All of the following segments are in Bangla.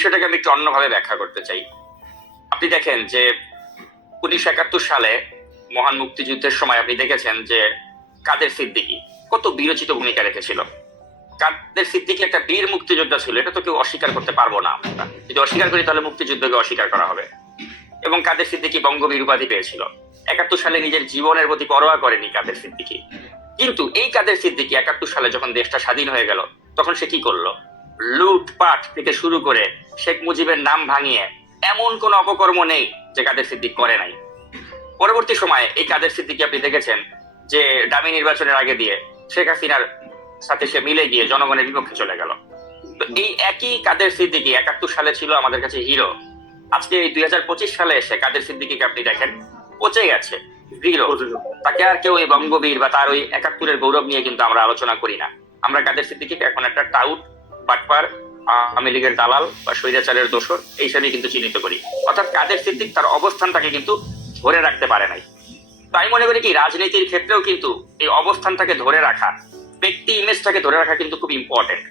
বিষয়টাকে আমি একটু অন্যভাবে ব্যাখ্যা করতে চাই। আপনি দেখেন যে 1971 সালে মহান মুক্তিযুদ্ধের সময় আপনি দেখেছেন যে কাদের সিদ্দিকী কত বীরোচিত ভূমিকা রেখেছিল। কাদের সিদ্দিকী একটা বীর মুক্তিযোদ্ধা ছিল, এটা তো কেউ অস্বীকার করতে পারবো না। আমরা যদি অস্বীকার করি তাহলে মুক্তিযুদ্ধকে অস্বীকার করা হবে। এবং কাদের সিদ্দিকী বঙ্গবীর উপাধি পেয়েছিল। 71 সালে নিজের জীবনের প্রতি পরোয়া করেনি কাদের সিদ্দিকী। কিন্তু এই কাদের সিদ্দিকী 71 সালে যখন দেশটা স্বাধীন হয়ে গেল, তখন সে কি করলো? লুটপাট থেকে শুরু করে শেখ মুজিবের নাম ভাঙিয়ে এমন কোন অপকর্ম নেই যে কাদের সিদ্দিক করে নাই। পরবর্তী সময়ে এই কাদের সিদ্দিকী আপনি দেখেছেন যে ডামি নির্বাচনের আগে দিয়ে শেখ হাসিনার সাথে সে মিলে গিয়ে জনগণের বিপক্ষে চলে গেল। তো এই একই কাদের সিদ্দিকী 71 সালে ছিল আমাদের কাছে হিরো। আজকে এই 2025 সালে এসে কাদের সিদ্দিকীকে আপনি দেখেন পচে গেছে, জিরো। তাকে আর কেউ এই বঙ্গবীর বা তার ওই 71-এর গৌরব নিয়ে কিন্তু আমরা আলোচনা করি না। আমরা কাদের সিদ্দিকীকে এখন একটা টাউট, বাটপার, আওয়ামী লীগের দালাল বা স্বৈরাচারের দোসর এই হিসাবে কিন্তু চিহ্নিত করি। অর্থাৎ কাদের সিদ্দিক তার অবস্থানটাকে কিন্তু ধরে রাখতে পারে নাই। তাই মনে করি কি রাজনীতির ক্ষেত্রেও কিন্তু এই অবস্থানটাকে ধরে রাখা, ব্যক্তি ইমেজটাকে ধরে রাখা কিন্তু খুব ইম্পর্টেন্ট।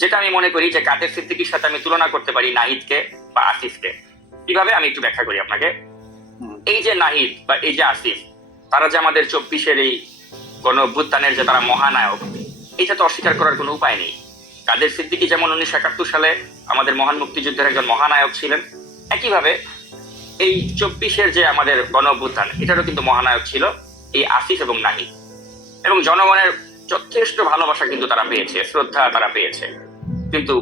যেটা আমি মনে করি যে কাদের সিদ্দিকীর সাথে আমি তুলনা করতে পারি নাহিদকে বা আসিফকে। কিভাবে আমি একটু ব্যাখ্যা করি আপনাকে। এই যে নাহিদ বা এই যে আসিফ, তারা যে আমাদের 24-এর এই গণ অভ্যুত্থানের যে তারা মহানায়ক, এটা তো অস্বীকার করার কোনো উপায় নেই। কাদের সিদ্দিকী যেমন 1971 সালে আমাদের মহান মুক্তিযুদ্ধের একজন মহানায়ক ছিলেন, একইভাবে এই 24-এর যে আমাদের গণ অভ্যুত্থান, এটারও কিন্তু মহানায়ক ছিল এই আসিফ এবং নাহিদ। এবং জনগণের যথেষ্ট ভালোবাসা কিন্তু তারা পেয়েছে, শ্রদ্ধা তারা পেয়েছে। কিন্তু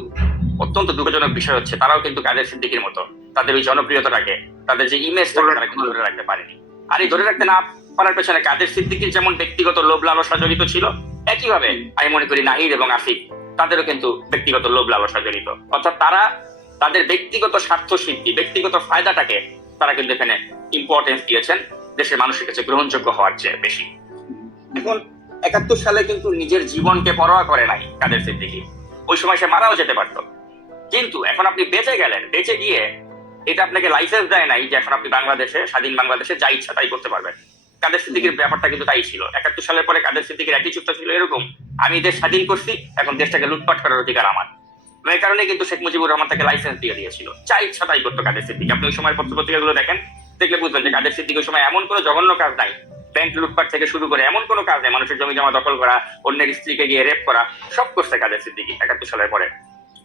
অত্যন্ত দুঃখজনক বিষয় হচ্ছে তারাও কিন্তু কাদের সিদ্দিকীর মতো তাদের ওই জনপ্রিয়তাটাকে, তাদের যে ইমেজটাকে তারা কিন্তু ধরে রাখতে পারেনি। আর এই ধরে রাখতে না পারার পেছনে কাদের সিদ্দিকীর যেমন ব্যক্তিগত লোভ লালসা জড়িত ছিল, একইভাবে আমি মনে করি নাহিদ এবং আসিফ তাদেরও কিন্তু ব্যক্তিগত লোভ লালসা জড়িত। অর্থাৎ তারা তাদের ব্যক্তিগত স্বার্থ সিদ্ধি, ব্যক্তিগত ফায়দাটাকে তারা কিন্তু এখানে ইম্পর্টেন্স দিয়েছেন দেশের মানুষের কাছে গ্রহণযোগ্য হওয়ার চেয়ে বেশি। এখন 71 সালে কিন্তু নিজের জীবনকে পরোয়া করে নাই কাদের সিদ্দিকী। ওই সময় সে মারাও যেতে পারতো। কিন্তু এখন আপনি বেঁচে গেলেন, বেঁচে গিয়ে এটা আপনাকে লাইসেন্স দেয় নাই যে এখন আপনি বাংলাদেশে, স্বাধীন বাংলাদেশে যা ইচ্ছা তাই করতে পারবেন। কাদের সিদ্দিকীর ব্যাপারটা কিন্তু তাই ছিল। 71 সালের পরে কাদের সিদ্দিকীর একই চুক্তি ছিল এরকম, আমি দেশ স্বাধীন করছি, এখন দেশটাকে লুটপাট করার অধিকার আমার। এই কারণে কিন্তু শেখ মুজিবুর রহমান তাকে লাইসেন্স দিয়ে দিয়েছিল, যা ইচ্ছা তাই করতো কাদের সিদ্দিকী। আপনি ওই সময় পত্রপত্রিকাগুলো দেখেন, দেখলে বুঝবেন যে কাদের সিদ্দিকী ওই সময় এমন কোনো জঘন্য কাজ নাই, ব্যাংক লুটপাট থেকে শুরু করে এমন কোনো কাজ নেই, মানুষের জমি জমা দখল করা, অন্যের স্ত্রীকে গিয়ে রেপ করা, সব করছে কাদের সিদ্দিকী 71 সালের পরে।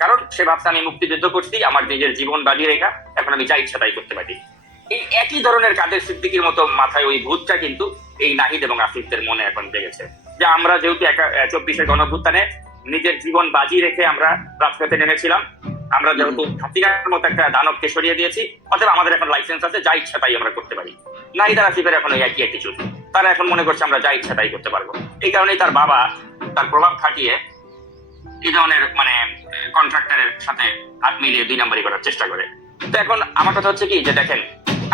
কারণ সে ভাবছে আমি মুক্তিযুদ্ধ করছি, আমার নিজের জীবন বাজি রেখা, এখন আমি যা ইচ্ছা তাই করতে পারি। এই একই ধরনের কাদের সিদ্দিকীর মতো মাথায় ওই ভূতটা কিন্তু এই নাহিদ এবং আসিফদের মনে এখন জেগেছে, যে আমরা যেহেতু 24-এর গণঅভ্যুত্থানে নিজের জীবন বাজি রেখে আমরা রাজপথে নেমেছিলাম, আমরা যেহেতু হাসিনার মতো একটা দানবকে সরিয়ে দিয়েছি, অথবা আমাদের এখন লাইসেন্স আছে, যা ইচ্ছা তাই আমরা করতে পারি। নাহিদ আর আসিফের এখন একই অ্যাটিটিউড, তারা এখন মনে করছে আমরা যা ইচ্ছা তাই করতে পারবো। এই কারণেই তার বাবা তার প্রভাব খাটিয়ে এই ধরনের মানে কন্ট্রাক্টরের সাথে হাত মিলিয়ে 2 নম্বরই করার চেষ্টা করে। তো এখন আমার কথা হচ্ছে কি, যে দেখেন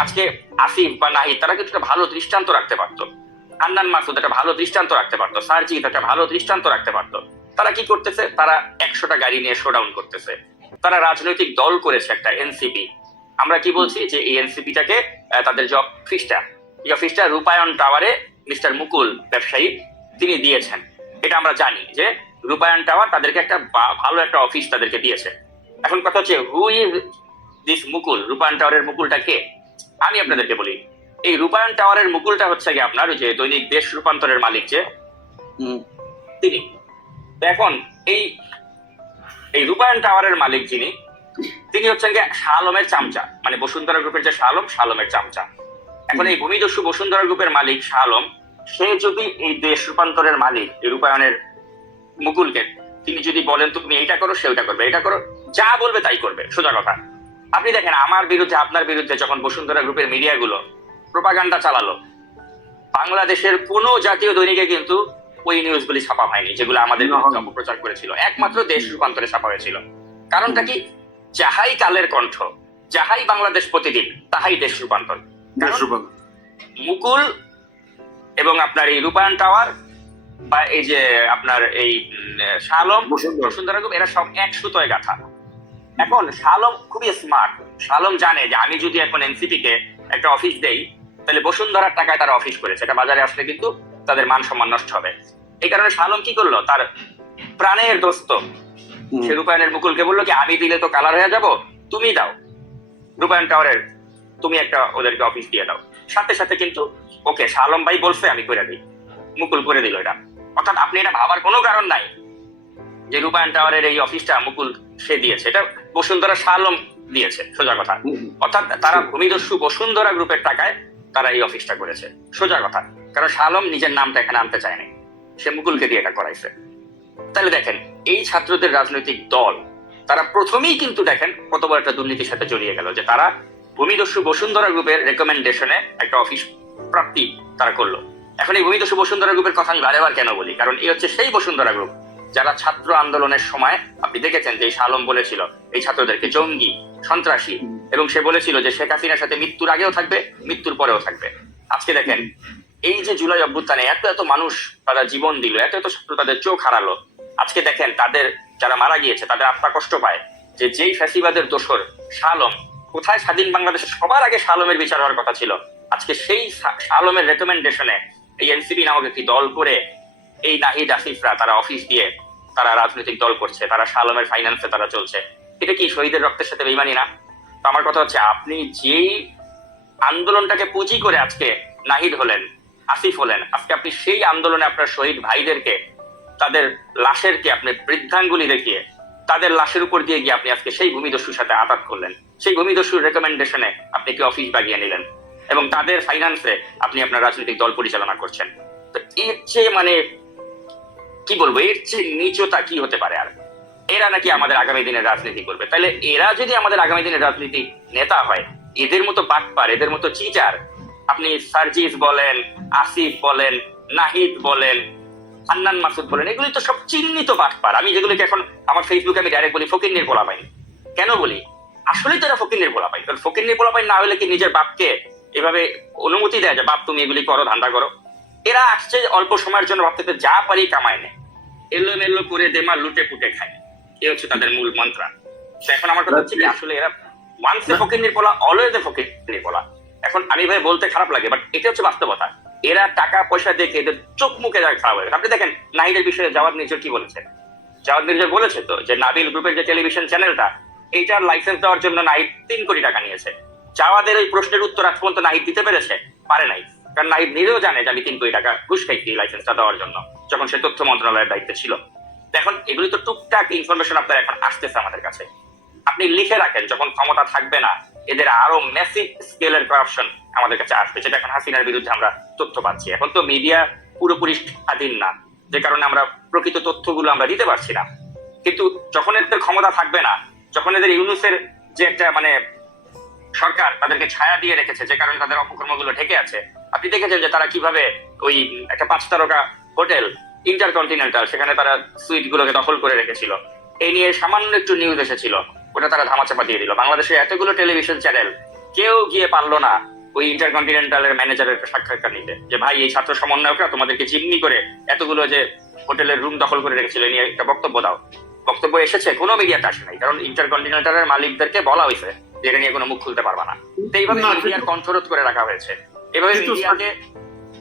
আজকে আসিফ বা নাহিদ তারা কিন্তু একটা ভালো দৃষ্টান্ত রাখতে পারতো, হান্নান মাসুদ একটা ভালো দৃষ্টান্ত রাখতে পারতো, সারজিৎ একটা ভালো দৃষ্টান্ত রাখতে পারতো। তারা কি করতেছে? তারা 100টা গাড়ি নিয়ে শোডাউন করতেছে। তারা রাজনৈতিক দল করেছে একটা এনসিপি। আমরা কি বলছি যে এই এনসিপিটাকে তাদের যে অফিসটা রূপায়ণ টাওয়ারে মিস্টার মুকুল ব্যবসায়ী তিনি দিয়েছেন। এটা আমরা জানি যে রূপায়ণ টাওয়ার তাদেরকে একটা ভালো একটা অফিস তাদেরকে দিয়েছে। এখন কথা হচ্ছে হু ইজ দিস মুকুল? রূপায়ণ টাওয়ারের মুকুলটা কে? আমি আপনাদেরকে বলি, এই রূপায়ণ টাওয়ারের মুকুলটা হচ্ছে কি আপনার যে দৈনিক দেশ রূপান্তরের মালিক যে তিনি। এখন এই রূপায়ণ টাওয়ারের মালিক যিনি, তিনি হচ্ছেন গিয়ে শাহ আলমের চামচা, মানে বসুন্ধরা গ্রুপের যে শাহ আলমের চামচা। এখন এই ভূমিদস্যু বসুন্ধরা গ্রুপের মালিক শাহ আলম, সে যদি এই দেশ রূপান্তরের মালিক এই রূপায়ণের মুকুলকে তিনি যদি বলেন তুমি এইটা করো, সে ওইটা করবে, এটা করো, যা বলবে তাই করবে। সোজা কথা। আপনি দেখেন আমার বিরুদ্ধে, আপনার বিরুদ্ধে যখন বসুন্ধরা গ্রুপের মিডিয়াগুলো প্রোপাগান্ডা চালালো, বাংলাদেশের কোন জাতীয় দৈনিকে কিন্তু ওই নিউজগুলি ছাপা হয়নি যেগুলো আমাদের বিরুদ্ধে অপপ্রচার করেছিল। একমাত্র দেশ রূপান্তরে ছাপা হয়েছিল। কারণটা কি? যাহাই কালের কণ্ঠ, যাহাই বাংলাদেশ প্রতিদিন, তাহাই দেশ রূপান্তর। মুকুল এবং আপনার এই রূপায়ণ টাওয়ার বা এই যে আপনার এই শাহ আলম, বসুন্ধরা গ্রুপ, এরা সব এক সুতোয় গাঁথা। এখন শাহ আলম খুবই স্মার্ট। শাহ আলম জানে যে আমি যদি এখন এনসিপি কে একটা অফিস দেই, তাহলে বসুন্ধরার টাকায় তারা অফিস করেছে, এটা বাজারে আসলে কিন্তু তাদের মান সম্মান নষ্ট হবে। এই কারণে শাহ আলম কি করলো? তার প্রাণের দোস্ত সে রূপায়ণের মুকুলকে বললো কি আমি দিলে তো কালার হয়ে যাব, তুমি দাও রূপায়ণ টাওয়ারের, তুমি একটা ওদেরকে অফিস দিয়ে দাও, সাথে সাথে কিন্তু ওকে শাহ আলম ভাই বলছে আমি করে দিই, মুকুল করে দিল এটা। অর্থাৎ আপনি এটা ভাবার কোনো কারণ নাই যে রূপায়ণ টাওয়ারের এই অফিসটা মুকুল সে দিয়েছে, এটা বসুন্ধরা শাহ আলম দিয়েছে, সোজা কথা। অর্থাৎ তারা ভূমিদস্যু বসুন্ধরা গ্রুপের টাকায় তারা এই অফিসটা করেছে, সোজা কথা। কারণ শাহ আলম নিজের নামটা এখানে আনতে চায়নি, সে মুকুলকে দিয়ে এটা করাইছে। তাহলে দেখেন এই ছাত্রদের রাজনৈতিক দল তারা প্রথমেই কিন্তু দেখেন কত বড় একটা দুর্নীতির সাথে জড়িয়ে গেল, যে তারা ভূমিদস্যু বসুন্ধরা গ্রুপের রেকমেন্ডেশনে একটা অফিস প্রাপ্তি তারা করলো। এখন এই ভূমিদস্যু বসুন্ধরা গ্রুপের কথা আমি বারেবার কেন বলি, কারণ এই হচ্ছে সেই বসুন্ধরা গ্রুপ যারা ছাত্র আন্দোলনের সময় আপনি দেখেছেন যে শাহ আলম বলেছিল এই ছাত্রদেরকে জঙ্গি, সন্ত্রাসী, এবং সে বলেছিল যে শেখ হাসিনার সাথে মৃত্যুর আগেও থাকবে, মৃত্যুর পরেও থাকবে। আজকে দেখেন এই যে জুলাই অভ্যুত্থানে এত এত মানুষ তারা জীবন দিল, এত এত ছাত্র তাদের চোখ হারালো, আজকে দেখেন তাদের যারা মারা গিয়েছে তাদের আত্মা কষ্ট পায় যে যেই ফ্যাসিবাদের দোসর শাহ আলম, কোথায় স্বাধীন বাংলাদেশে সবার আগে শাহ আলমের বিচার হওয়ার কথা ছিল, আজকে সেই শাহ আলমের রেকমেন্ডেশনে এই এনসিপি নামক একটি দল করে এই নাহিদ আসিফরা তারা অফিস দিয়ে তারা রাজনৈতিক দল করছে, তারা শাহ আলমের ফাইন্যান্সে তারা চলছে। এটা কি শহীদের রক্তের সাথে বেইমানি না? তো আমার কথা হচ্ছে আপনি যেই আন্দোলনটাকে পুঁজি করে আজকে নাহিদ হলেন, আসিফ হলেন, আজকে আপনি সেই আন্দোলনে আপনার শহীদ ভাইদেরকে তাদের লাশেরকে আপনি বৃদ্ধাঙ্গুলি দেখিয়ে তাদের লাশের উপর দিয়ে গিয়ে আপনি আজকে সেই ভূমিদস্যুর সাথে আঘাত করলেন, সেই ভূমিদস্যুর রেকমেন্ডেশনে আপনি কি অফিস বাগিয়ে নিলেন এবং তাদের ফাইন্যান্সে আপনি আপনার রাজনৈতিক দল পরিচালনা করছেন। তো এর চেয়ে মানে কি বলবো, এর চেয়ে নিচতা কি হতে পারে? আর এরা নাকি আমাদের আগামী দিনের রাজনীতি করবে? তাহলে এরা যদি আমাদের আগামী দিনের রাজনীতি নেতা হয়, এদের মতো বাটপার, এদের মতো চিটার, আপনি সার্জিস বলেন, আসিফ বলেন, নাহিদ বলেন, হান্নান মাসুদ বলেন, এগুলি তো সব চিহ্নিত বাটপার। আমি যেগুলিকে এখন আমার ফেসবুকে আমি ডাইরেক্ট বলি ফকিন্নির পোলাপাইন। কেন বলি? আসলেই তো এরা ফকিন্নির পোলাপাইন। কারণ ফকিন্নির পোলাপাইন না হলে কি নিজের বাপকে এভাবে অনুমতি দেয় যে বাপ তুমি এগুলি করো, ধান্দা করো? এরা আসছে অল্প সময়ের জন্য, ভাবতে যা পারি কামায় নেয়, এলো মেলো করে দেমা লুটে পুটে খায়, এ হচ্ছে তাদের মূল মন্ত্রা। এখন আমার কথা হচ্ছে কি, আসলে এরা ওয়ান্সে ফকিন্নির পোলা, অলওয়েজ এ ফকিন্নির পোলা। এখন আমি ভাই বলতে খারাপ লাগে, বাট এটা হচ্ছে বাস্তবতা। এরা টাকা পয়সা দেখে এদের চোখ মুখে খারাপ হয়ে গেছে। আপনি দেখেন নাহিদের বিষয়ে জাওয়াদ নির্জর কি বলেছেন। জাওয়াদ নির্জর বলেছে তো যে নাবিল গ্রুপের যে টেলিভিশন চ্যানেলটা, এইটার লাইসেন্স দেওয়ার জন্য নাহিদ 3 কোটি টাকা নিয়েছে। জাওয়াদের ওই প্রশ্নের উত্তর আজ পর্যন্ত নাহিদ দিতে পেরেছে? পারে নাই। কারণ নাহিদ নিজেও জানে যে আমি 3 কোটি টাকা ঘুষ খাইছি লাইসেন্সটা দেওয়ার জন্য, যখন সে তথ্য মন্ত্রণালয়ের দায়িত্বে ছিল। এখন এগুলি তো টুকটাক ইনফরমেশন আপনার এখন আসতেছে আমাদের কাছে। আপনি লিখে রাখেন, যখন ক্ষমতা থাকবে না এদের আরো ম্যাসিভ স্কেলের করাপশন আমাদের কাছে আসবে, যেটা এখন হাসিনার বিরুদ্ধে আমরা তথ্য পাচ্ছি। এখন তো মিডিয়া পুরোপুরি স্বাধীন না, যে কারণে আমরা প্রকৃত তথ্যগুলো আমরা দিতে পারছি না। কিন্তু যখন এদের ক্ষমতা থাকবে না, যখন এদের ইউনুসের যে একটা মানে সরকার তাদেরকে ছায়া দিয়ে রেখেছে, যে কারণে তাদের অপকর্মগুলো ঢেকে আছে, আপনি দেখেছেন যে তারা কিভাবে ওই একটা 5 তারকা হোটেল ইন্টারকন্টিনেন্টাল, সেখানে তারা সুইট গুলোকে দখল করে রেখেছিল। এই নিয়ে সামান্য একটু নিউজ এসেছিল, ওটা তারা ধামাচাপা দিয়ে দিল। বাংলাদেশে এতগুলো টেলিভিশন চ্যানেল কেউ গিয়ে পারলো না ওই ইন্টারকন্টিনেন্টালের ম্যানেজারের সাক্ষাৎকার নিতে, যে ভাই এই ছাত্র সমন্বয়করা তোমাদেরকে জিম্মি করে এতগুলো যে হোটেলের রুম দখল করে রেখেছিল, নিয়ে একটা বক্তব্য দাও। বক্তব্য এসেছে, কোনো মিডিয়াতে আসে নাই, কারণ ইন্টারকন্টিনেন্টালের মালিকদেরকে বলা হয়েছে যে এটা নিয়ে কোনো মুখ খুলতে পারবা না। তো এইভাবে মিডিয়ার কণ্ঠরোধ করে রাখা হয়েছে, এভাবে মিডিয়াকে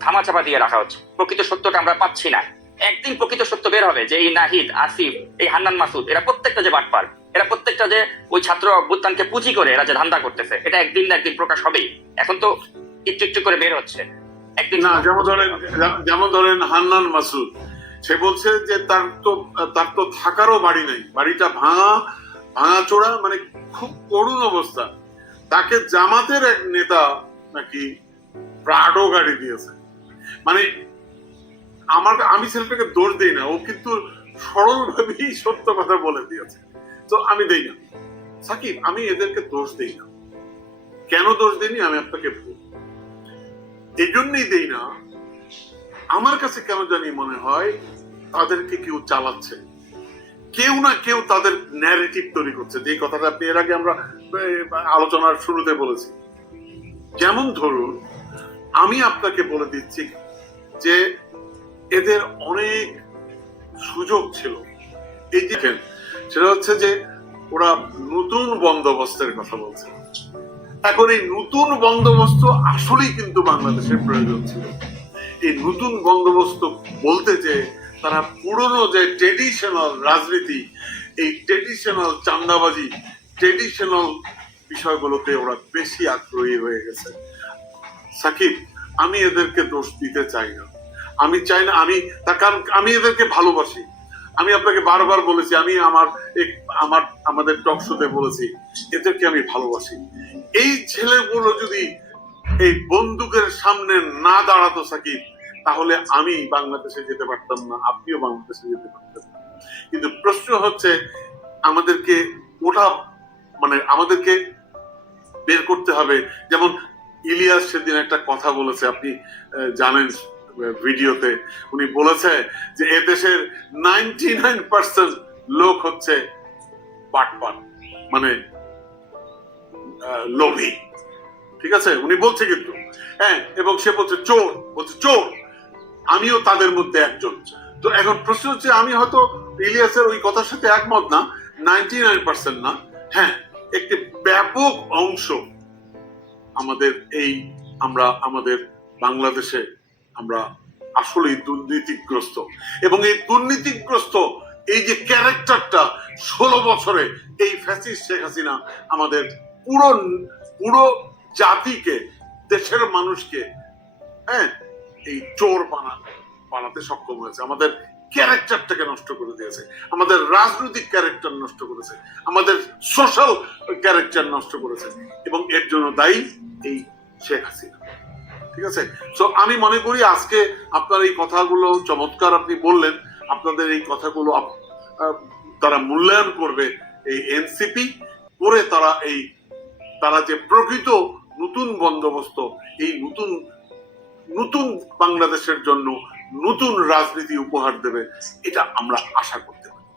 ধামাচাপা দিয়ে রাখা হচ্ছে। প্রকৃত সত্যটা আমরা পাচ্ছি না। একদিন প্রকৃত সত্য বের হবে যে এই নাহিদ, আসিফ, এই হান্নান মাসুদ, এরা প্রত্যেকটা যে বাটপার, এরা প্রত্যেকটা যে ওই ছাত্র অভ্যুত্থানকে পুঁজি করে এরা যে ধান্দা করতেছে, এটা একদিন না একদিন প্রকাশ হবেই। এখন তো একটু একটু করে বের হচ্ছে। একদিন না, যেমন ধরেন হান্নান মাসুদ, সে বলছে যে তার তো থাকারও বাড়ি নাই, বাড়িটা ভাঙাচোরা, মানে খুব করুণ অবস্থা। তাকে জামাতের এক নেতা নাকি প্রাডো গাড়ি দিয়েছে। মানে আমি ছেলেটাকে দোষ দেই না, ও কিন্তু সরল ভাবেই সত্য কথা বলে দিয়েছে, তো আমি দেই না। সাকিব, আমি এদেরকে দোষ দেই না। কেন দোষ দেইনি আমি আপনাকে বলবো। এই জন্যই দেই না, আমার কাছে কেন জানি মনে হয় তাদেরকে কেউ চালাচ্ছে, কেউ না কেউ তাদের ন্যারেটিভ তৈরি করছে, যে কথাটা আপনি এর আগে আমরা আলোচনার শুরুতে বলেছি। যেমন ধরুন, আমি আপনাকে বলে দিচ্ছি যে এদের অনেক সুযোগ ছিল। এই দেখেন, সেটা হচ্ছে যে ওরা নতুন বন্দোবস্তের কথা বলছে। এখন এই নতুন বন্দোবস্ত আসলেই কিন্তু বাংলাদেশের প্রয়োজন ছিল। এই নতুন বন্দোবস্ত বলতে যে তারা পুরনো যে ট্রেডিশনাল রাজনীতি, এই ট্রেডিশনাল চাঁদাবাজি, ট্রেডিশনাল বিষয়গুলোতে ওরা বেশি আগ্রহী হয়ে গেছে। সাকিব, আমি এদেরকে দোষ দিতে চাই না, আমি চাই না, আমি তার কারণ আমি এদেরকে ভালোবাসি। আমি আপনাকে বারবার বলেছি, আমি আমাদের টক শোতে বলেছি, এদেরকে আমি ভালোবাসি। এই ছেলেগুলো যদি এই বন্দুকের সামনে না দাঁড়াতো সাকিব, তাহলে আমি বাংলাদেশে যেতে পারতাম না, আপনিও বাংলাদেশে যেতে পারতেন না। কিন্তু প্রশ্ন হচ্ছে আমাদেরকে ওটা আমাদেরকে বের করতে হবে। যেমন ইলিয়াস সেদিন একটা কথা বলেছে, আপনি জানেন ভিডিওতে, উনি বলেছে যে এদেশের 99% লোক হচ্ছে বাটপার, লোভী। ঠিক আছে, উনি বলছে কিন্তু, হ্যাঁ, এবং সে বলছে চোর, আমিও তাদের মধ্যে একজন। তো এখন প্রশ্ন হচ্ছে, আমি হয়তো ইলিয়াসের ওই কথার সাথে একমত না, 99% না, হ্যাঁ, একটি ব্যাপক অংশ আমাদের বাংলাদেশে আমরা আসলেই দুর্নীতিগ্রস্ত। এবং এই দুর্নীতিগ্রস্ত এই যে ক্যারেক্টারটা 16 বছরে এই ফ্যাসিস্ট শেখ হাসিনা আমাদের পুরো জাতিকে, দেশের মানুষকে, হ্যাঁ, এই চোর বানাতে সক্ষম হয়েছে। আমাদের ক্যারেক্টারটাকে নষ্ট করে দিয়েছে, আমাদের রাজনৈতিক ক্যারেক্টার নষ্ট করেছে, আমাদের সোশ্যাল ক্যারেক্টার নষ্ট করেছে, এবং এর জন্য দায়ী এই শেখ হাসিনা। ঠিক আছে, তো আমি মনে করি আজকে আপনার এই কথাগুলো চমৎকার আপনি বললেন। আপনাদের এই কথাগুলো তারা মূল্যায়ন করবে, এই এনসিপি করে তারা যে প্রকৃত নতুন বন্দোবস্ত, এই নতুন বাংলাদেশের জন্য নতুন রাজনীতি উপহার দেবে, এটা আমরা আশা করতে পারি।